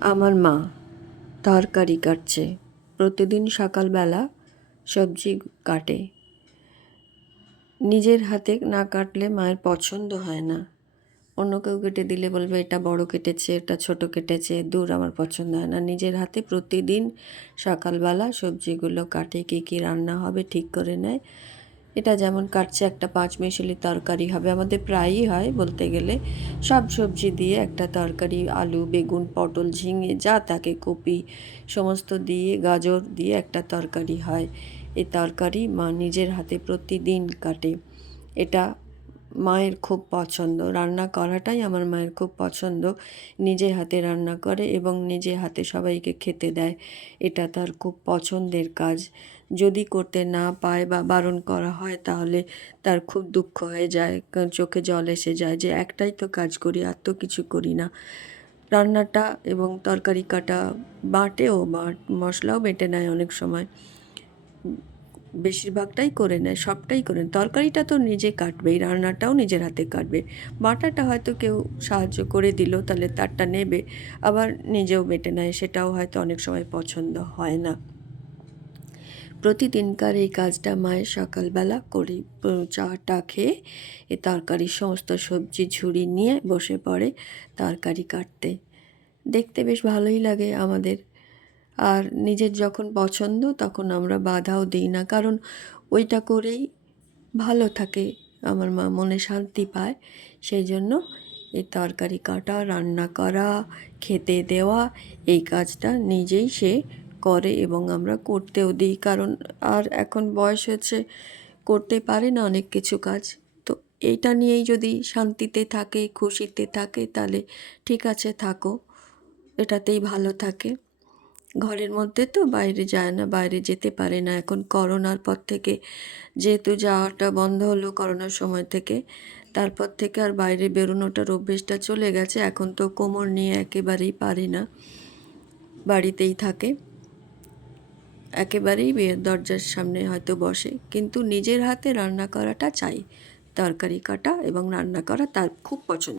আমার মা তরকারি কাটছে। প্রতিদিন সকালবেলা সবজি কাটে। নিজের হাতে না কাটলে মায়ের পছন্দ হয় না। অন্য কেউ কেটে দিলে বলবে এটা বড় কেটেছে, এটা ছোট কেটেছে, দূর আমার পছন্দ হয় না। নিজের হাতে প্রতিদিন সকালবেলা সবজিগুলো কাটে, কী কী রান্না হবে ঠিক করে নেয়। এটা যেমন কাটছে একটা পাঁচমিশালি তরকারি হবে, আমাদের প্রায়ই হয় বলতে গেলে। সব সবজি দিয়ে একটা তরকারি, আলু, বেগুন, পটল, ঝিঙে যা থাকে, কপি সমস্ত দিয়ে, গাজর দিয়ে একটা তরকারি হয়। এই তরকারি মা নিজের হাতে প্রতিদিন কাটে। এটা মায়ের খুব পছন্দ। রান্না করাটাই আমার মায়ের খুব পছন্দ। নিজে হাতে রান্না করে এবং নিজে হাতে সবাইকে খেতে দেয়। এটা তার খুব পছন্দের কাজ। যদি করতে না পায় বা বারণ করা হয় তাহলে তার খুব দুঃখ হয়ে যায়, চোখে জল এসে যায় যে একটাই তো কাজ করি, আর তো কিছু করি না। রান্নাটা এবং তরকারি কাটা, বাটেও, মশলাও বেটে নেয় অনেক সময়। বেশিরভাগটাই করে নেয়, সবটাই করে নেয়। তরকারিটা তো নিজে কাটবেই, রান্নাটাও নিজের হাতে কাটবে। বাটাটা হয়তো কেউ সাহায্য করে দিল, তাহলে তারটা নেবে, আবার নিজেও বেটে নেয়, সেটাও হয়তো অনেক সময় পছন্দ হয় না। প্রতিদিনকার এই কাজটা মায়ের সকালবেলা করি। চাটা খেয়ে এ তরকারির সমস্ত সবজি ঝুড়ি নিয়ে বসে পড়ে তরকারি কাটতে। দেখতে বেশ ভালোই লাগে আমাদের। আর নিজের যখন পছন্দ তখন আমরা বাধাও দিই না, কারণ ওইটা করেই ভালো থাকে আমার মা, মনে শান্তি পায়। সেই জন্য এই তরকারি কাটা, রান্না করা, খেতে দেওয়া, এই কাজটা নিজেই সে করে এবং আমরা করতেও দিই। কারণ আর এখন বয়স হয়েছে, করতে পারে না অনেক কিছু কাজ। তো এইটা নিয়েই যদি শান্তিতে থাকে, খুশিতে থাকে, তাহলে ঠিক আছে, থাকো, এটাতেই ভালো থাকে। ঘরের মধ্যে তো বাইরে যায় না, বাইরে যেতে পারে না এখন করোনার পর থেকে। যেহেতু যাওয়াটা বন্ধ হলো করোনার সময় থেকে, তারপর থেকে আর বাইরে বেরোনোটার অভ্যেসটা চলে গেছে। এখন তো কোমর নিয়ে একেবারেই পারে না, বাড়িতেই থাকে। একেবারেই বিয়ের দরজার সামনে হয়তো বসে, কিন্তু নিজের হাতে রান্না করাটা চাই। তরকারি কাটা এবং রান্না করা তার খুব পছন্দ।